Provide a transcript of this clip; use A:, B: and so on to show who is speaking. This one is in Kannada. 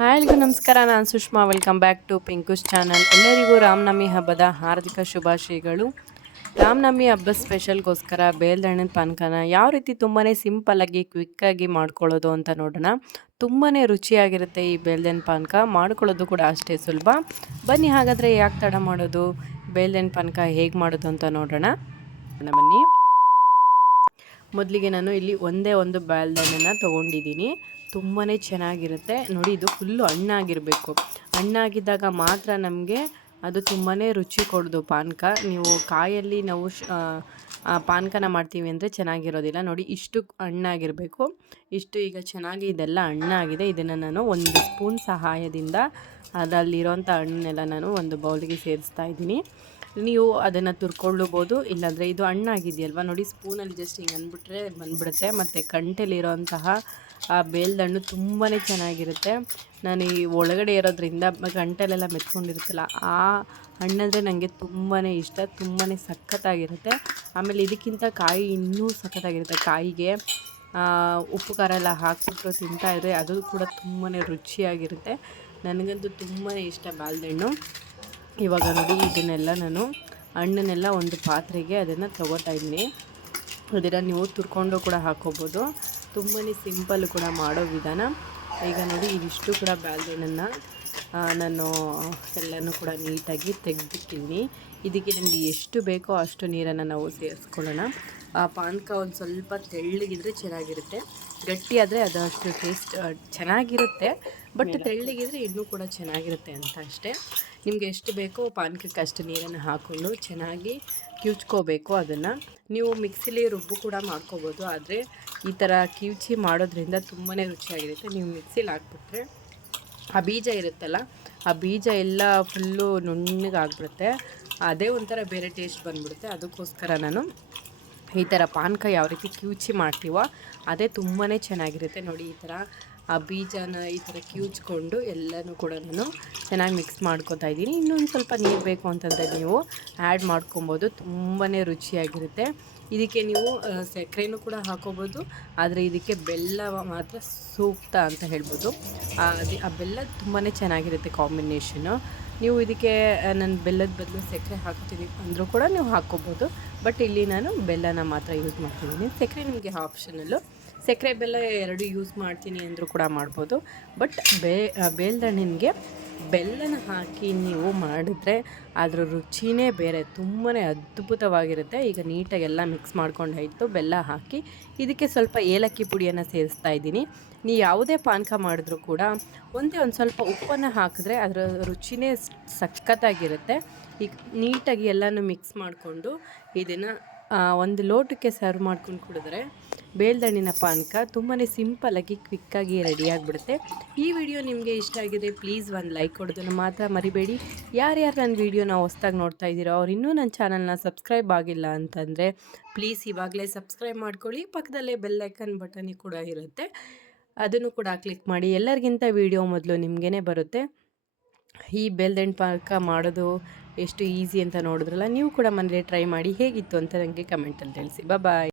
A: ಹಾಯ್ ಎಲ್ಲರಿಗೂ ನಮಸ್ಕಾರ, ನಾನು Sushma. Welcome back to Pinkus channel ಎಲ್ಲರಿಗೂ ರಾಮನವಮಿ ಹಬ್ಬದ ಹಾರ್ದಿಕ ಶುಭಾಶಯಗಳು. ರಾಮನವಮಿ ಹಬ್ಬದ ಸ್ಪೆಷಲ್ಗೋಸ್ಕರ ಬೇಲ್ದಣ್ಣಿನ ಪಾನಕನ ಯಾವ ರೀತಿ ತುಂಬಾ ಸಿಂಪಲ್ಲಾಗಿ ಕ್ವಿಕ್ಕಾಗಿ ಮಾಡ್ಕೊಳ್ಳೋದು ಅಂತ ನೋಡೋಣ. ತುಂಬಾ ರುಚಿಯಾಗಿರುತ್ತೆ ಈ ಬೇಲ್ದೆನ್ ಪಾನಕ. ಮಾಡ್ಕೊಳ್ಳೋದು ಕೂಡ ಅಷ್ಟೇ ಸುಲಭ. ಬನ್ನಿ, ಹಾಗಾದರೆ ಯಾಕೆ ತಡ ಮಾಡೋದು? ಬೇಲ್ದೆನ್ ಪಾನಕ ಹೇಗೆ ಮಾಡೋದು ಅಂತ ನೋಡೋಣ. ಬನ್ನಿ. ಮೊದಲಿಗೆ ನಾನು ಇಲ್ಲಿ ಒಂದೇ ಒಂದು ಬೇಲ್ದಣ್ಣನ ತೊಗೊಂಡಿದ್ದೀನಿ. ತುಂಬಾ ಚೆನ್ನಾಗಿರುತ್ತೆ. ನೋಡಿ, ಇದು ಫುಲ್ಲು ಹಣ್ಣಾಗಿರಬೇಕು. ಹಣ್ಣಾಗಿದ್ದಾಗ ಮಾತ್ರ ನಮಗೆ ಅದು ತುಂಬಾ ರುಚಿ ಕೊಡೋದು ಪಾನಕ. ನೀವು ಕಾಯಲ್ಲಿ ನಾವು ಪಾನಕನ ಮಾಡ್ತೀವಿ ಅಂದರೆ ಚೆನ್ನಾಗಿರೋದಿಲ್ಲ. ನೋಡಿ, ಇಷ್ಟು ಹಣ್ಣಾಗಿರಬೇಕು. ಇಷ್ಟು ಈಗ ಚೆನ್ನಾಗಿ ಇದೆಲ್ಲ ಹಣ್ಣಾಗಿದೆ. ಇದನ್ನು ನಾನು ಒಂದು ಸ್ಪೂನ್ ಸಹಾಯದಿಂದ ಅದರಲ್ಲಿರೋಂಥ ಹಣ್ಣನ್ನೆಲ್ಲ ನಾನು ಒಂದು ಬೌಲಿಗೆ ಸೇರಿಸ್ತಾ ಇದ್ದೀನಿ. ನೀವು ಅದನ್ನು ತುರ್ಕೊಳ್ಳಬೋದು ಇಲ್ಲಾಂದರೆ ಇದು ಹಣ್ಣಾಗಿದೆಯಲ್ವ? ನೋಡಿ, ಸ್ಪೂನಲ್ಲಿ ಜಸ್ಟ್ ಹಿಂಗೆ ಅಂದ್ಬಿಟ್ರೆ ಬಂದ್ಬಿಡುತ್ತೆ. ಮತ್ತು ಕಂಟೆಲಿರೋಂತಹ ಆ ಬೇಲ್ದಣ್ಣು ತುಂಬಾ ಚೆನ್ನಾಗಿರುತ್ತೆ. ನಾನು ಈ ಒಳಗಡೆ ಇರೋದ್ರಿಂದ ಗಂಟಲೆಲ್ಲ ಮೆತ್ಕೊಂಡಿರುತ್ತಲ್ಲ, ಆ ಹಣ್ಣಂದರೆ ನನಗೆ ತುಂಬಾ ಇಷ್ಟ ತುಂಬಾ ಸಖತ್ತಾಗಿರುತ್ತೆ. ಆಮೇಲೆ ಇದಕ್ಕಿಂತ ಕಾಯಿ ಇನ್ನೂ ಸಖತ್ತಾಗಿರುತ್ತೆ. ಕಾಯಿಗೆ ಉಪ್ಪು ಖಾರ ಎಲ್ಲ ಹಾಕ್ಬಿಟ್ಟು ತಿಂತಾಯಿದ್ರೆ ಅದು ಕೂಡ ತುಂಬಾ ರುಚಿಯಾಗಿರುತ್ತೆ. ನನಗಂತೂ ತುಂಬಾ ಇಷ್ಟ ಬಾಲ್ದಣ್ಣು ಇವಾಗ ನೋಡಿ, ಇದನ್ನೆಲ್ಲ ನಾನು ಹಣ್ಣನ್ನೆಲ್ಲ ಒಂದು ಪಾತ್ರೆಗೆ ಅದನ್ನು ತೊಗೋತಾ ಇದ್ದೀನಿ. ಅದನ್ನು ನೀವು ತುರ್ಕೊಂಡು ಕೂಡ ಹಾಕೋಬೋದು. ತುಂಬಾ ಸಿಂಪಲ್ ಕೂಡ ಮಾಡೋ ವಿಧಾನ. ಈಗ ನೋಡಿ, ಇದಿಷ್ಟು ಕೂಡ ಬ್ಯಾಲ್ದಣ್ಣನ್ನು ನಾನು ಎಲ್ಲನೂ ಕೂಡ ನೀಟಾಗಿ ತೆಗೆದಿಟ್ಟಿದ್ದೀನಿ. ಇದಕ್ಕೆ ನಿಮಗೆ ಎಷ್ಟು ಬೇಕೋ ಅಷ್ಟು ನೀರನ್ನು ನಾವು ಸೇರಿಸ್ಕೊಳ್ಳೋಣ. ಪಾನಕ ಒಂದು ಸ್ವಲ್ಪ ತೆಳ್ಳಗಿದ್ರೆ ಚೆನ್ನಾಗಿರುತ್ತೆ. ಗಟ್ಟಿ ಆದರೆ ಅದು ಅಷ್ಟು ಟೇಸ್ಟ್ ಚೆನ್ನಾಗಿರುತ್ತೆ. ಬಟ್ ತೆಳ್ಳಗಿದ್ರೆ ಇನ್ನೂ ಕೂಡ ಚೆನ್ನಾಗಿರುತ್ತೆ ಅಂತ ಅಷ್ಟೇ. ನಿಮಗೆ ಎಷ್ಟು ಬೇಕೋ ಪಾನಕಕ್ಕೆ ಅಷ್ಟು ನೀರನ್ನು ಹಾಕ್ಕೊಂಡು ಚೆನ್ನಾಗಿ ಕಿವುಚ್ಕೋಬೇಕು ಅದನ್ನು. ನೀವು ಮಿಕ್ಸಿಲಿ ರುಬ್ಬು ಕೂಡ ಮಾಡ್ಕೋಬೋದು ಆದರೆ ಈ ಥರ ಕಿವುಚಿ ಮಾಡೋದ್ರಿಂದ ತುಂಬಾ ರುಚಿಯಾಗಿರುತ್ತೆ. ನೀವು ಮಿಕ್ಸಿಲಿ ಹಾಕ್ಬಿಟ್ರೆ ಆ ಬೀಜ ಇರುತ್ತಲ್ಲ ಆ ಬೀಜ ಎಲ್ಲ ಫುಲ್ಲು ನುಣ್ಣಗಾಗ್ಬಿಡುತ್ತೆ. ಅದೇ ಒಂಥರ ಬೇರೆ ಟೇಸ್ಟ್ ಬಂದ್ಬಿಡುತ್ತೆ. ಅದಕ್ಕೋಸ್ಕರ ನಾನು ಈ ಥರ ಪಾನಕ ಯಾವ ರೀತಿ ಕಿವುಚಿ ಮಾಡ್ತೀವೋ ಅದೇ ತುಂಬಾ ಚೆನ್ನಾಗಿರುತ್ತೆ ನೋಡಿ ಈ ಥರ. ಆ ಬೀಜನ ಈ ಥರ ಕ್ಯೂಚ್ಕೊಂಡು ಎಲ್ಲನೂ ಕೂಡ ನಾನು ಚೆನ್ನಾಗಿ ಮಿಕ್ಸ್ ಮಾಡ್ಕೊತಾ ಇದ್ದೀನಿ. ಇನ್ನೊಂದು ಸ್ವಲ್ಪ ನೀರು ಬೇಕು ಅಂತಂದರೆ ನೀವು ಆ್ಯಡ್ ಮಾಡ್ಕೊಬೋದು. ತುಂಬಾ ರುಚಿಯಾಗಿರುತ್ತೆ. ಇದಕ್ಕೆ ನೀವು ಸಕ್ಕರೆನೂ ಕೂಡ ಹಾಕೋಬೋದು. ಆದರೆ ಇದಕ್ಕೆ ಬೆಲ್ಲ ಮಾತ್ರ ಸೂಕ್ತ ಅಂತ ಹೇಳ್ಬೋದು. ಅದು, ಆ ಬೆಲ್ಲ ತುಂಬಾ ಚೆನ್ನಾಗಿರುತ್ತೆ ಕಾಂಬಿನೇಷನು. ನೀವು ಇದಕ್ಕೆ ನಾನು ಬೆಲ್ಲದ ಬದಲು ಸಕ್ಕರೆ ಹಾಕ್ತೀನಿ ಅಂದರೂ ಕೂಡ ನೀವು ಹಾಕ್ಕೋಬೋದು ಬಟ್ ಇಲ್ಲಿ ನಾನು ಬೆಲ್ಲನ ಮಾತ್ರ ಯೂಸ್ ಮಾಡ್ತಿದ್ದೀನಿ. ಸಕ್ಕರೆ ನಿಮಗೆ ಆಪ್ಷನಲ್ಲು ಸಕ್ಕರೆ ಬೆಲ್ಲ ಎರಡು ಯೂಸ್ ಮಾಡ್ತೀನಿ ಅಂದರೂ ಕೂಡ ಮಾಡ್ಬೋದು. ಬಟ್ ಬೇ ಬೇಲ್ದಣ್ಣಿನಿಗೆ ಬೆಲ್ಲನ ಹಾಕಿ ನೀವು ಮಾಡಿದ್ರೆ ಅದರ ರುಚಿನೇ ಬೇರೆ ತುಂಬಾ ಅದ್ಭುತವಾಗಿರುತ್ತೆ. ಈಗ ನೀಟಾಗಿ ಎಲ್ಲ ಮಿಕ್ಸ್ ಮಾಡ್ಕೊಂಡಾಯಿತು, ಬೆಲ್ಲ ಹಾಕಿ ಇದಕ್ಕೆ ಸ್ವಲ್ಪ ಏಲಕ್ಕಿ ಪುಡಿಯನ್ನು ಸೇರಿಸ್ತಾ ಇದ್ದೀನಿ. ನೀವು ಯಾವುದೇ ಪಾನಕ ಮಾಡಿದ್ರೂ ಕೂಡ ಒಂದೇ ಒಂದು ಸ್ವಲ್ಪ ಉಪ್ಪನ್ನು ಹಾಕಿದ್ರೆ ಅದರ ರುಚಿನೇ ಸಖತ್ತಾಗಿರುತ್ತೆ. ಈಗ ನೀಟಾಗಿ ಎಲ್ಲನೂ ಮಿಕ್ಸ್ ಮಾಡಿಕೊಂಡು ಇದನ್ನು ಒಂದು ಲೋಟಕ್ಕೆ ಸರ್ವ್ ಮಾಡ್ಕೊಂಡು ಕುಡಿದ್ರೆ ಬೇಲ್ದಣ್ಣಿನ ಪಾನಕ ತುಂಬಾ ಸಿಂಪಲಾಗಿ ಕ್ವಿಕ್ಕಾಗಿ ರೆಡಿಯಾಗಿಬಿಡುತ್ತೆ ಈ ವಿಡಿಯೋ ನಿಮಗೆ ಇಷ್ಟ ಆಗಿದೆ ಪ್ಲೀಸ್ ಒಂದು ಲೈಕ್ ಕೊಡೋದನ್ನು ಮಾತ್ರ ಮರಿಬೇಡಿ. ಯಾರ್ಯಾರು ನನ್ನ ವೀಡಿಯೋನ ಹೊಸ್ದಾಗಿ ನೋಡ್ತಾ ಇದ್ದೀರೋ ಅವ್ರು ಇನ್ನೂ ನನ್ನ ಚಾನಲ್ನ ಸಬ್ಸ್ಕ್ರೈಬ್ ಆಗಿಲ್ಲ ಅಂತಂದರೆ ಪ್ಲೀಸ್ ಇವಾಗಲೇ ಸಬ್ಸ್ಕ್ರೈಬ್ ಮಾಡ್ಕೊಳ್ಳಿ. ಪಕ್ಕದಲ್ಲೇ ಬೆಲ್ಲೈಕನ್ ಬಟನ್ ಕೂಡ ಇರುತ್ತೆ. ಅದನ್ನು ಕೂಡ ಕ್ಲಿಕ್ ಮಾಡಿ. ಎಲ್ಲರಿಗಿಂತ ವಿಡಿಯೋ ಮೊದಲು ನಿಮಗೇ ಬರುತ್ತೆ. ಈ ಬೆಲ್ದೆಣ್ಣು ಪಾಕ ಮಾಡೋದು ಎಷ್ಟು ಈಸಿ ಅಂತ ನೋಡಿದ್ರಲ್ಲ, ನೀವು ಕೂಡ ಮನೇಲಿ ಟ್ರೈ ಮಾಡಿ ಹೇಗಿತ್ತು ಅಂತ ನನಗೆ ಕಮೆಂಟಲ್ಲಿ ತಿಳಿಸಿ. ಬಾಯ್